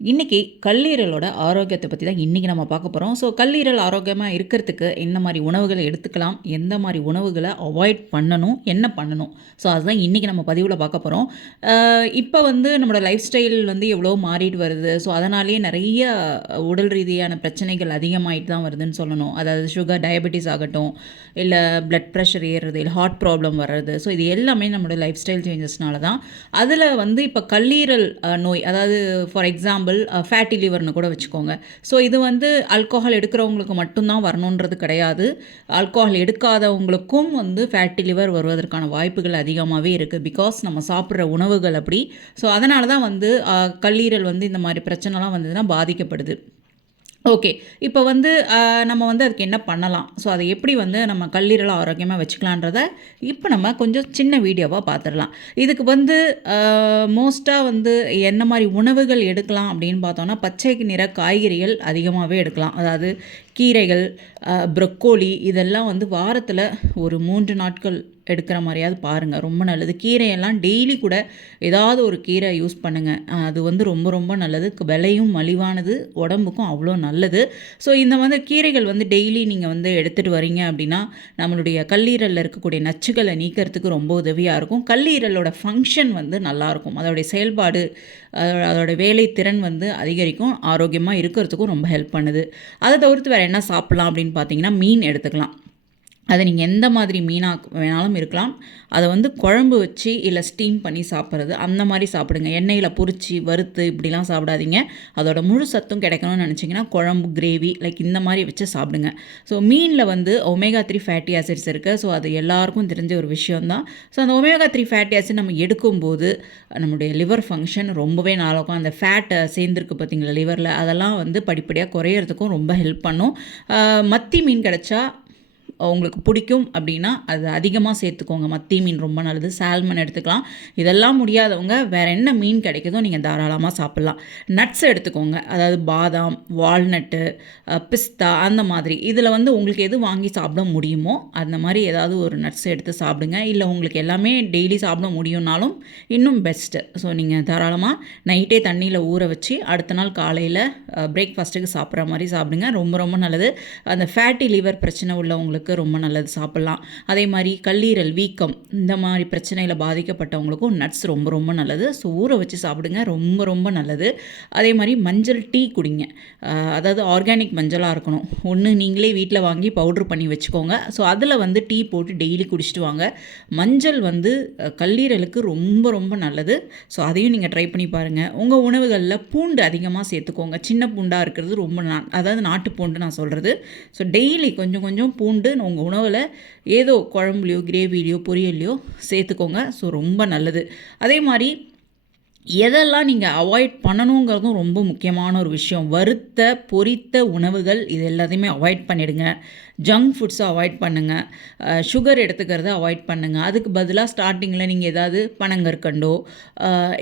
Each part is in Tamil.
இன்றைக்கி கல்லீரலோட ஆரோக்கியத்தை பற்றி தான் இன்றைக்கி நம்ம பார்க்க போகிறோம் ஸோ கல்லீரல் ஆரோக்கியமாக இருக்கிறதுக்கு என்ன மாதிரி உணவுகளை எடுத்துக்கலாம் எந்த மாதிரி உணவுகளை அவாய்ட் பண்ணணும் என்ன பண்ணணும்? ஸோ அதுதான் இன்றைக்கி நம்ம பதிவில் பார்க்க போகிறோம் இப்போ வந்து நம்மளோட லைஃப் ஸ்டைல் வந்து எவ்வளோ மாறிட்டு வருது. ஸோ அதனாலேயே நிறைய உடல் ரீதியான பிரச்சனைகள் அதிகமாகிட்டு தான் வருதுன்னு சொல்லணும். அதாவது சுகர் டயபெட்டிஸ் ஆகட்டும் இல்லை பிளட் ப்ரெஷர் ஏறுறது இல்லை ஹார்ட் ப்ராப்ளம் வர்றது. ஸோ இது எல்லாமே நம்மளோட லைஃப் ஸ்டைல் சேஞ்சஸ்னால தான். அதில் வந்து இப்போ கல்லீரல் நோய் அதாவது ஃபார் எக்ஸாம்பிள் ஃபேட்டி லிவர்னு uh, கூட வச்சுக்கோங்க. ஸோ இது வந்து அல்கோஹால் எடுக்கிறவங்களுக்கு மட்டும்தான் வரணுன்றது கிடையாது. ஆல்கோஹால் எடுக்காதவங்களுக்கும் வந்து ஃபேட்டி லிவர் வருவதற்கான வாய்ப்புகள் அதிகமாகவே இருக்குது பிகாஸ் நம்ம சாப்பிட்ற உணவுகள் அப்படி. ஸோ அதனால தான் வந்து uh, கல்லீரல் வந்து இந்த மாதிரி பிரச்சனைலாம் வந்ததுன்னா பாதிக்கப்படுது. ஓகே. இப்போ வந்து நம்ம வந்து அதுக்கு என்ன பண்ணலாம்? ஸோ அதை எப்படி வந்து நம்ம கல்லீரலை ஆரோக்கியமாக வச்சுக்கலான்றத இப்போ நம்ம கொஞ்சம் சின்ன வீடியோவாக பார்த்துடலாம் இதுக்கு வந்து மோஸ்ட்டாக வந்து என்ன மாதிரி உணவுகள் எடுக்கலாம் அப்படின்னு பார்த்தோன்னா பச்சை நிற காய்கறிகள் அதிகமாகவே எடுக்கலாம். அதாவது கீரைகள் ப்ரொக்கோலி இதெல்லாம் வந்து வாரத்தில் ஒரு மூன்று நாட்கள் எடுக்கிற மாதிரியாவது பாருங்கள் ரொம்ப நல்லது. கீரையெல்லாம் டெய்லி கூட ஏதாவது ஒரு கீரை யூஸ் பண்ணுங்கள் அது வந்து ரொம்ப ரொம்ப நல்லது. விலையும் மலிவானது. உடம்புக்கும் அவ்வளோ நல்லது. ஸோ இந்த மாதிரி கீரைகள் வந்து டெய்லி நீங்கள் வந்து எடுத்துகிட்டு வரீங்க அப்படின்னா நம்மளுடைய கல்லீரலில் இருக்கக்கூடிய நச்சுகளை நீக்கிறதுக்கு ரொம்ப உதவியாக இருக்கும். கல்லீரலோட ஃபங்க்ஷன் வந்து நல்லாயிருக்கும் அதோடைய செயல்பாடு அதோட அதோட வேலை திறன் வந்து அதிகரிக்கும். ஆரோக்கியமாக இருக்கிறதுக்கும் ரொம்ப ஹெல்ப் பண்ணுது. அதை தவிர்த்து வேறு என்ன சாப்பிட்லாம் அப்படின்னு பார்த்தீங்கன்னா மீன் எடுத்துக்கலாம். அதை நீங்கள் எந்த மாதிரி மீனாக வேணாலும் இருக்கலாம். அதை வந்து குழம்பு வச்சு இல்லை ஸ்டீம் பண்ணி சாப்பிட்றது அந்த மாதிரி சாப்பிடுங்க. எண்ணெயில் பொரிச்சு வறுத்து இப்படிலாம் சாப்பிடாதீங்க. அதோட முழு சத்தும் கிடைக்கணும்னு நினச்சிங்கன்னா குழம்பு கிரேவி லைக் இந்த மாதிரி வச்சு சாப்பிடுங்க. ஸோ மீனில் வந்து ஒமேகா த்ரீ ஃபேட்டி ஆசிட்ஸ் இருக்குது ஸோ அது எல்லாருக்கும் தெரிஞ்ச ஒரு விஷயம்தான். ஸோ அந்த ஒமேகா த்ரீ ஃபேட்டி ஆசிட் நம்ம எடுக்கும்போது நம்முடைய லிவர் ஃபங்க்ஷன் ரொம்பவே நாளாகும் அந்த ஃபேட்டை சேர்ந்துருக்கு பார்த்தீங்களா லிவரில் அதெல்லாம் வந்து படிப்படியாக குறையிறதுக்கும் ரொம்ப ஹெல்ப் பண்ணும். மத்தி மீன் கிடச்சா உங்களுக்கு பிடிக்கும் அப்படின்னா அது அதிகமாக சேர்த்துக்கோங்க. மத்தி மீன் ரொம்ப நல்லது. சால்மன் எடுத்துக்கலாம். இதெல்லாம் முடியாதவங்க வேறு என்ன மீன் கிடைக்குதோ நீங்கள் தாராளமாக சாப்பிட்லாம். நட்ஸ் எடுத்துக்கோங்க. அதாவது பாதாம் வால்நட்டு பிஸ்தா அந்த மாதிரி. இதில் வந்து உங்களுக்கு எது வாங்கி சாப்பிட முடியுமோ அந்த மாதிரி ஏதாவது ஒரு நட்ஸ் எடுத்து சாப்பிடுங்க. இல்லை உங்களுக்கு எல்லாமே டெய்லி சாப்பிட முடியும்னாலும் இன்னும் பெஸ்ட்டு. ஸோ நீங்கள் தாராளமாக நைட்டே தண்ணியில் ஊற வச்சு அடுத்த நாள் காலையில் பிரேக்ஃபாஸ்ட்டுக்கு சாப்பிட்ற மாதிரி சாப்பிடுங்க. ரொம்ப ரொம்ப நல்லது. அந்த ஃபேட்டி லிவர் பிரச்சனை உள்ளவங்களுக்கு ரொம்ப நல்லது சாப்பிட்லாம். அதே மாதிரி கல்லீரல் வீக்கம் இந்த மாதிரி பிரச்சனையில் பாதிக்கப்பட்டவங்களுக்கும் நட்ஸ் ரொம்ப ரொம்ப நல்லது. ஸோ ஊற வச்சு சாப்பிடுங்க ரொம்ப ரொம்ப நல்லது. அதே மாதிரி மஞ்சள் டீ குடிங்க. அதாவது ஆர்கானிக் மஞ்சளாக இருக்கணும். ஒன்று நீங்களே வீட்டில் வாங்கி பவுட்ரு பண்ணி வச்சுக்கோங்க. ஸோ அதில் வந்து டீ போட்டு டெய்லி குடிச்சிட்டு வாங்க. மஞ்சள் வந்து கல்லீரலுக்கு ரொம்ப ரொம்ப நல்லது. ஸோ அதையும் நீங்கள் ட்ரை பண்ணி பாருங்கள் உங்கள் உணவுகளில் பூண்டு அதிகமாக சேர்த்துக்கோங்க. சின்ன பூண்டாக இருக்கிறது ரொம்ப நா அதாவது நாட்டு பூண்டு நான் சொல்கிறது ஸோ டெய்லி கொஞ்சம் கொஞ்சம் பூண்டு உங்கள் உணவில் ஏதோ குழம்புலையோ கிரேவிலையோ பொரியல்லையோ சேர்த்துக்கோங்க. ஸோ ரொம்ப நல்லது. அதே மாதிரி எதெல்லாம் நீங்கள் அவாய்ட் பண்ணணுங்கிறதும் ரொம்ப முக்கியமான ஒரு விஷயம். வறுத்த பொரித்த உணவுகள் இது எல்லாத்தையுமே அவாய்ட் பண்ணிடுங்க. ஜங்க் ஃபுட்ஸை அவாய்ட் பண்ணுங்கள் சுகர் எடுத்துக்கிறத அவாய்ட் பண்ணுங்கள் அதுக்கு பதிலாக ஸ்டார்டிங்கில் நீங்கள் ஏதாவது பனங்கற்கண்டோ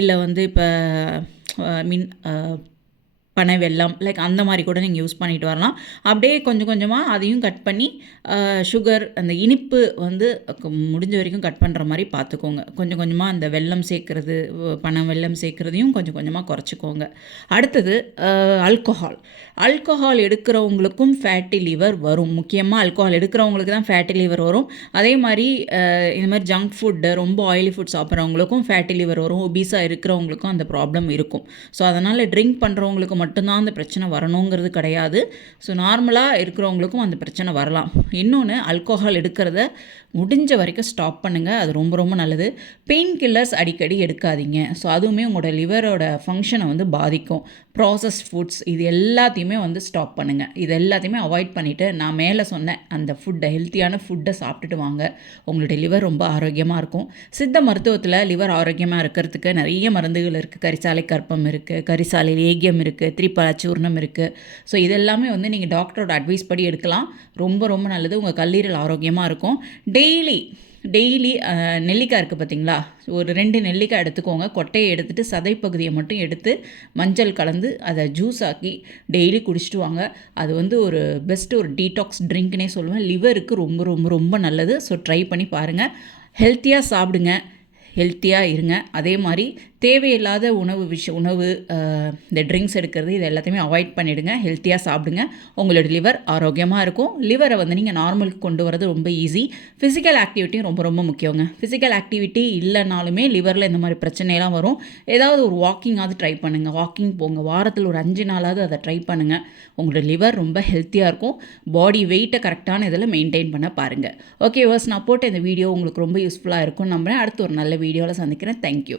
இல்லை வந்து இப்போ மீன் பனை வெல்லம் லைக் அந்த மாதிரி கூட நீங்கள் யூஸ் பண்ணிட்டு வரலாம். அப்படியே கொஞ்சம் கொஞ்சமாக அதையும் கட் பண்ணி சுகர் அந்த இனிப்பு வந்து முடிஞ்ச வரைக்கும் கட் பண்ணுற மாதிரி பார்த்துக்கோங்க கொஞ்சம் கொஞ்சமாக அந்த வெல்லம் சேர்க்குறது பனை வெல்லம் சேர்க்குறதையும் கொஞ்சம் கொஞ்சமாக குறைச்சிக்கோங்க. அடுத்தது அல்கோஹால் அல்கோஹால் எடுக்கிறவங்களுக்கும் ஃபேட்டி லிவர் வரும். முக்கியமாக அல்கோஹால் எடுக்கிறவங்களுக்கு தான் ஃபேட்டி லிவர் வரும். அதே மாதிரி இந்த மாதிரி ஜங்க் ஃபுட்டு ரொம்ப ஆயிலி ஃபுட் சாப்பிட்றவங்களுக்கும் ஃபேட்டி லிவர் வரும். ஒபீஸாக இருக்கிறவங்களுக்கும் அந்த ப்ராப்ளம் இருக்கும். ஸோ அதனால் ட்ரிங்க் பண்ணுறவங்களுக்கு மட்டும்தான் அந்த பிரச்சனை வரணுங்கிறது கிடையாது. ஸோ நார்மலாக இருக்கிறவங்களுக்கும் அந்த பிரச்சனை வரலாம். இன்னொன்று ஆல்கோஹால் எடுக்கிறத முடிஞ்ச வரைக்கும் ஸ்டாப் பண்ணுங்கள் அது ரொம்ப ரொம்ப நல்லது. பெயின் கில்லர்ஸ் அடிக்கடி எடுக்காதீங்க. ஸோ அதுவுமே உங்களோட லிவரோட ஃபங்க்ஷனை வந்து பாதிக்கும். ப்ராசஸ் ஃபுட்ஸ் இது எல்லாத்தையுமே வந்து ஸ்டாப் பண்ணுங்கள் இது எல்லாத்தையுமே அவாய்ட் பண்ணிவிட்டு நான் மேலே சொன்னேன் அந்த ஃபுட்டை ஹெல்த்தியான ஃபுட்டை சாப்பிட்டுட்டு வாங்க. உங்களுடைய லிவர் ரொம்ப ஆரோக்கியமாக இருக்கும். சித்த மருத்துவத்தில் லிவர் ஆரோக்கியமாக இருக்கிறதுக்கு நிறைய மருந்துகள் இருக்குது கரிசாலை கற்பம் இருக்குது கரிசாலை லேகியம் இருக்குது திரிப்பல சூர்ணம் இருக்குது ஸோ இதெல்லாமே வந்து நீங்கள் டாக்டரோட அட்வைஸ் படி எடுக்கலாம். ரொம்ப ரொம்ப நல்லது. உங்கள் கல்லீரல் ஆரோக்கியமாக இருக்கும். டெய்லி டெய்லி நெல்லிக்காய் இருக்குது பார்த்தீங்களா ஒரு ரெண்டு நெல்லிக்காய் எடுத்துக்கோங்க. கொட்டையை எடுத்துகிட்டு சதை பகுதியை மட்டும் எடுத்து மஞ்சள் கலந்து அதை ஜூஸ் ஆக்கி டெய்லி குடிச்சிட்டு வாங்க. அது வந்து ஒரு பெஸ்ட் ஒரு டீடாக்ஸ் ட்ரிங்க்னே சொல்லுவேன். லிவருக்கு ரொம்ப ரொம்ப ரொம்ப நல்லது. ஸோ ட்ரை பண்ணி பாருங்கள் ஹெல்த்தியாக சாப்பிடுங்க. ஹெல்த்தியாக இருங்க. அதே மாதிரி தேவையில்லாத உணவு விஷ உணவு இந்த ட்ரிங்க்ஸ் எடுக்கிறது இது எல்லாத்தையுமே அவாய்ட் பண்ணிவிடுங்க ஹெல்த்தியாக சாப்பிடுங்க. உங்களோட லிவர் ஆரோக்கியமாக இருக்கும். லிவரை வந்து நீங்கள் நார்மலுக்கு கொண்டு வரது ரொம்ப ஈஸி ஃபிசிக்கல் ஆக்டிவிட்டியும் ரொம்ப ரொம்ப முக்கியங்க. ஃபிசிக்கல் ஆக்டிவிட்டி இல்லைனாலுமே லிவரில் இந்த மாதிரி பிரச்சனையெல்லாம் வரும். ஏதாவது ஒரு வாக்கிங்காவது ட்ரை பண்ணுங்கள் வாக்கிங் போங்க. வாரத்தில் ஒரு அஞ்சு நாளாவது அதை ட்ரை பண்ணுங்கள் உங்களோட லிவர் ரொம்ப ஹெல்த்தியாக இருக்கும். பாடி வெயிட்டை கரெக்டான இதில் மெயின்டைன் பண்ண பாருங்கள் ஓகே வர்ஸ் நான் போட்ட இந்த வீடியோ உங்களுக்கு ரொம்ப யூஸ்ஃபுல்லாக இருக்கும் நம்புகிறேன் அடுத்து ஒரு நல்ல வீடியோவில் சந்திக்கிறேன். தேங்க்யூ